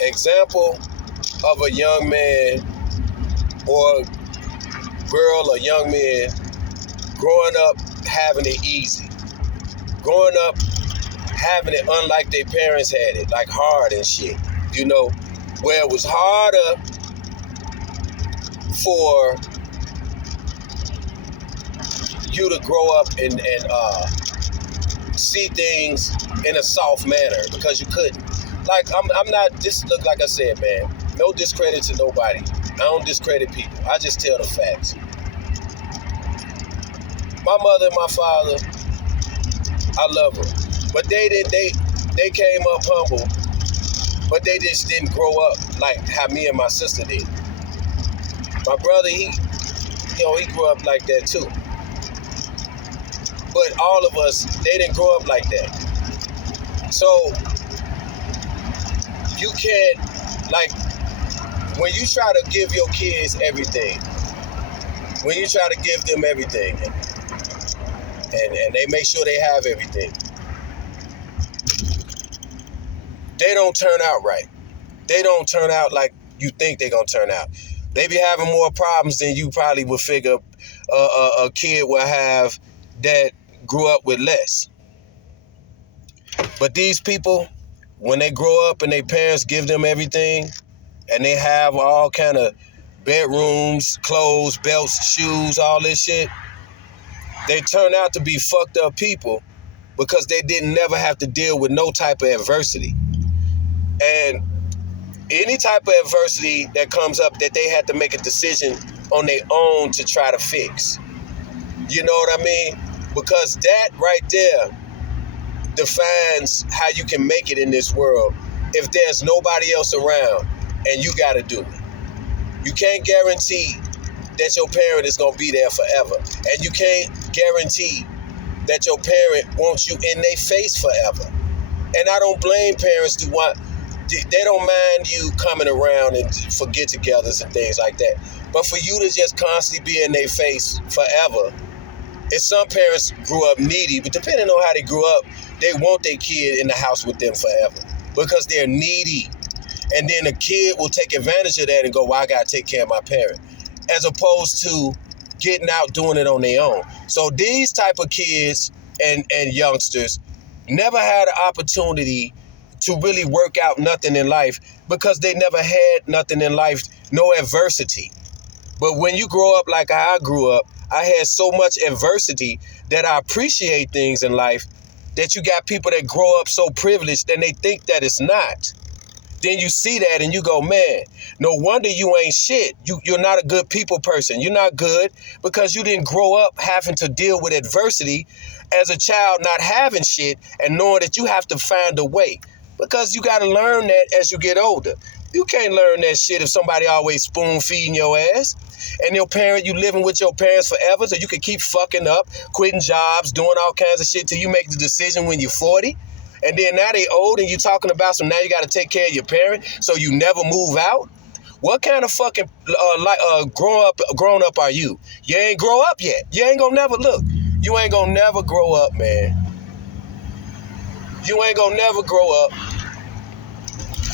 example of a young man or girl or young man growing up having it easy, growing up having it unlike their parents had it, like hard and shit, where it was harder for you to grow up and see things in a soft manner because you couldn't. Like, I'm not, this, look, like I said, man, no discredit to nobody. I don't discredit people. I just tell the facts. My mother and my father, I love them. But they came up humble, but they just didn't grow up like how me and my sister did. My brother, he grew up like that too. But all of us, they didn't grow up like that. So, you can't, like, when you try to give your kids everything, when you try to give them everything, and they make sure they have everything, they don't turn out right. They don't turn out like you think they're going to turn out. They be having more problems than you probably would figure a kid will have that grew up with less. But these people, when they grow up and their parents give them everything, and they have all kind of bedrooms, clothes, belts, shoes, all this shit, they turn out to be fucked up people because they didn't never have to deal with no type of adversity. And any type of adversity that comes up that they had to make a decision on their own to try to fix. You know what I mean? Because that right there defines how you can make it in this world if there's nobody else around and you got to do it. You can't guarantee that your parent is going to be there forever. And you can't guarantee that your parent wants you in their face forever. And I don't blame parents they don't mind you coming around and for get-togethers and things like that. But for you to just constantly be in their face forever, and some parents grew up needy, but depending on how they grew up, they want their kid in the house with them forever because they're needy. And then the kid will take advantage of that and go, well, I got to take care of my parent, as opposed to getting out doing it on their own. So these type of kids and youngsters never had an opportunity to really work out nothing in life because they never had nothing in life, no adversity. But when you grow up like I grew up, I had so much adversity that I appreciate things in life that you got people that grow up so privileged and they think that it's not. Then you see that and you go, man, no wonder you ain't shit. You're not a good people person. You're not good because you didn't grow up having to deal with adversity as a child, not having shit and knowing that you have to find a way. Because you got to learn that as you get older. You can't learn that shit if somebody always spoon-feeding your ass. And you living with your parents forever so you can keep fucking up, quitting jobs, doing all kinds of shit till you make the decision when you're 40. And then now they old and you talking about now you got to take care of your parent so you never move out? What kind of fucking grown up are you? You ain't grow up yet. You ain't gonna never look. You ain't gonna never grow up, man. You ain't gonna never grow up.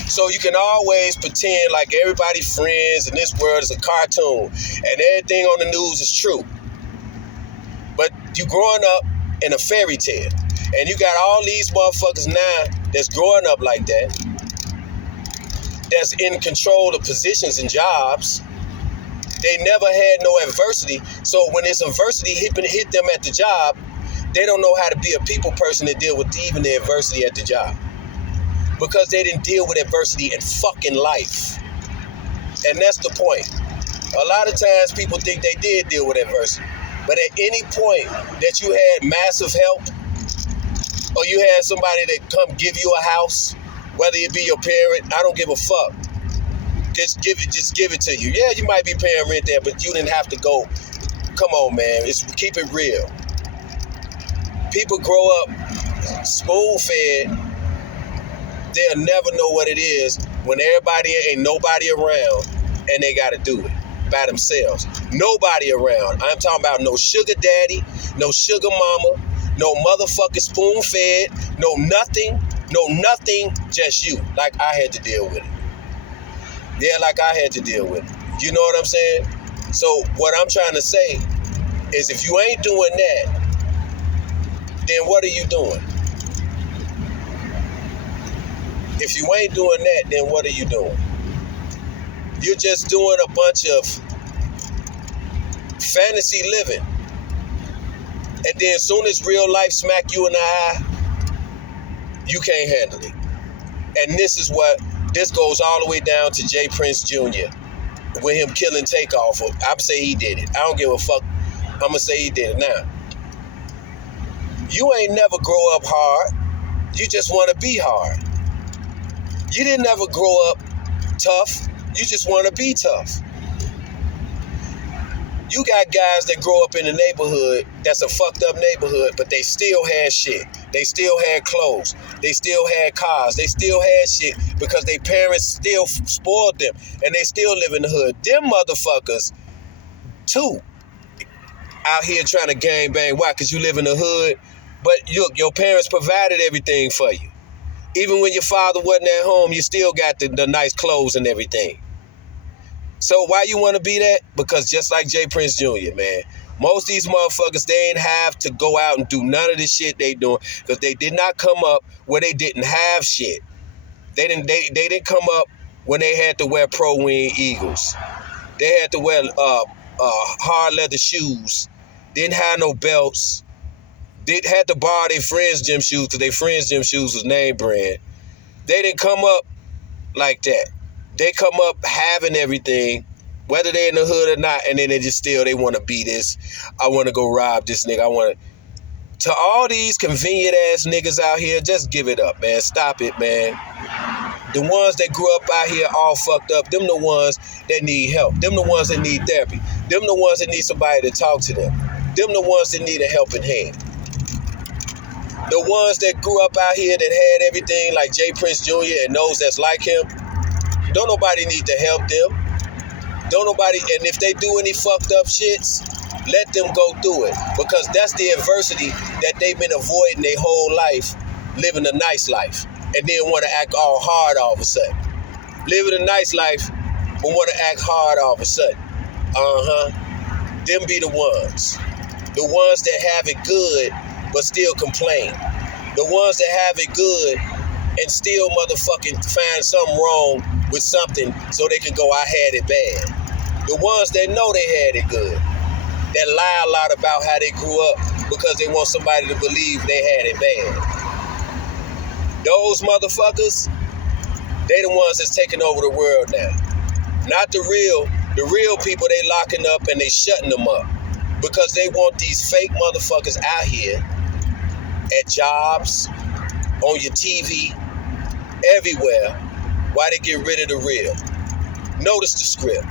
So you can always pretend like everybody's friends and this world is a cartoon and everything on the news is true. But you growing up in a fairy tale. And you got all these motherfuckers now that's growing up like that, that's in control of positions and jobs. They never had no adversity. So when this adversity hit them at the job, they don't know how to be a people person to deal with even the adversity at the job. Because they didn't deal with adversity in fucking life. And that's the point. A lot of times people think they did deal with adversity. But at any point that you had massive help, or you had somebody that come give you a house, whether it be your parent, I don't give a fuck. Just give it to you. Yeah, you might be paying rent there, but you didn't have to go. Come on, man. Keep it real. People grow up spoon-fed. They'll never know what it is when ain't nobody around and they got to do it by themselves. Nobody around. I'm talking about no sugar daddy, no sugar mama, no motherfucking spoon-fed, no nothing, just you, like I had to deal with it. Yeah, like I had to deal with it. You know what I'm saying? So what I'm trying to say is if you ain't doing that, then what are you doing? If you ain't doing that, then what are you doing? You're just doing a bunch of fantasy living. And then as soon as real life smack you in the eye, you can't handle it. And this goes all the way down to Jay Prince Jr. with him killing Takeoff. I'm say he did it. I don't give a fuck. I'm going to say he did it now. You ain't never grow up hard. You just want to be hard. You didn't ever grow up tough. You just want to be tough. You got guys that grow up in a neighborhood that's a fucked up neighborhood, but they still had shit. They still had clothes. They still had cars. They still had shit because their parents still spoiled them and they still live in the hood. Them motherfuckers, too, out here trying to gangbang. Why? Because you live in the hood, but your parents provided everything for you. Even when your father wasn't at home, you still got the nice clothes and everything. So why you want to be that? Because just like Jay Prince Jr., man, most of these motherfuckers, they ain't have to go out and do none of the shit they doing because they did not come up where they didn't have shit. They didn't come up when they had to wear Pro Wing Eagles. They had to wear hard leather shoes. Didn't have no belts. Had to borrow their friends' gym shoes because their friends' gym shoes was name brand. They didn't come up like that. They come up having everything, whether they're in the hood or not, and then they want to be this. I want to go rob this nigga. To all these convenient ass niggas out here, just give it up, man. Stop it, man. The ones that grew up out here all fucked up, them the ones that need help. Them the ones that need therapy. Them the ones that need somebody to talk to them. Them the ones that need a helping hand. The ones that grew up out here that had everything like Jay Prince Jr. and those that's like him, don't nobody need to help them. Don't nobody, and if they do any fucked up shits, let them go through it. Because that's the adversity that they've been avoiding their whole life, living a nice life. And then want to act all hard all of a sudden. Living a nice life, but want to act hard all of a sudden. Them be the ones. The ones that have it good, but still complain. The ones that have it good and still motherfucking find something wrong with something so they can go, I had it bad. The ones that know they had it good, that lie a lot about how they grew up because they want somebody to believe they had it bad. Those motherfuckers, they the ones that's taking over the world now. Not the real people they locking up and they shutting them up because they want these fake motherfuckers out here at jobs, on your TV, everywhere. Why they get rid of the real? Notice the script.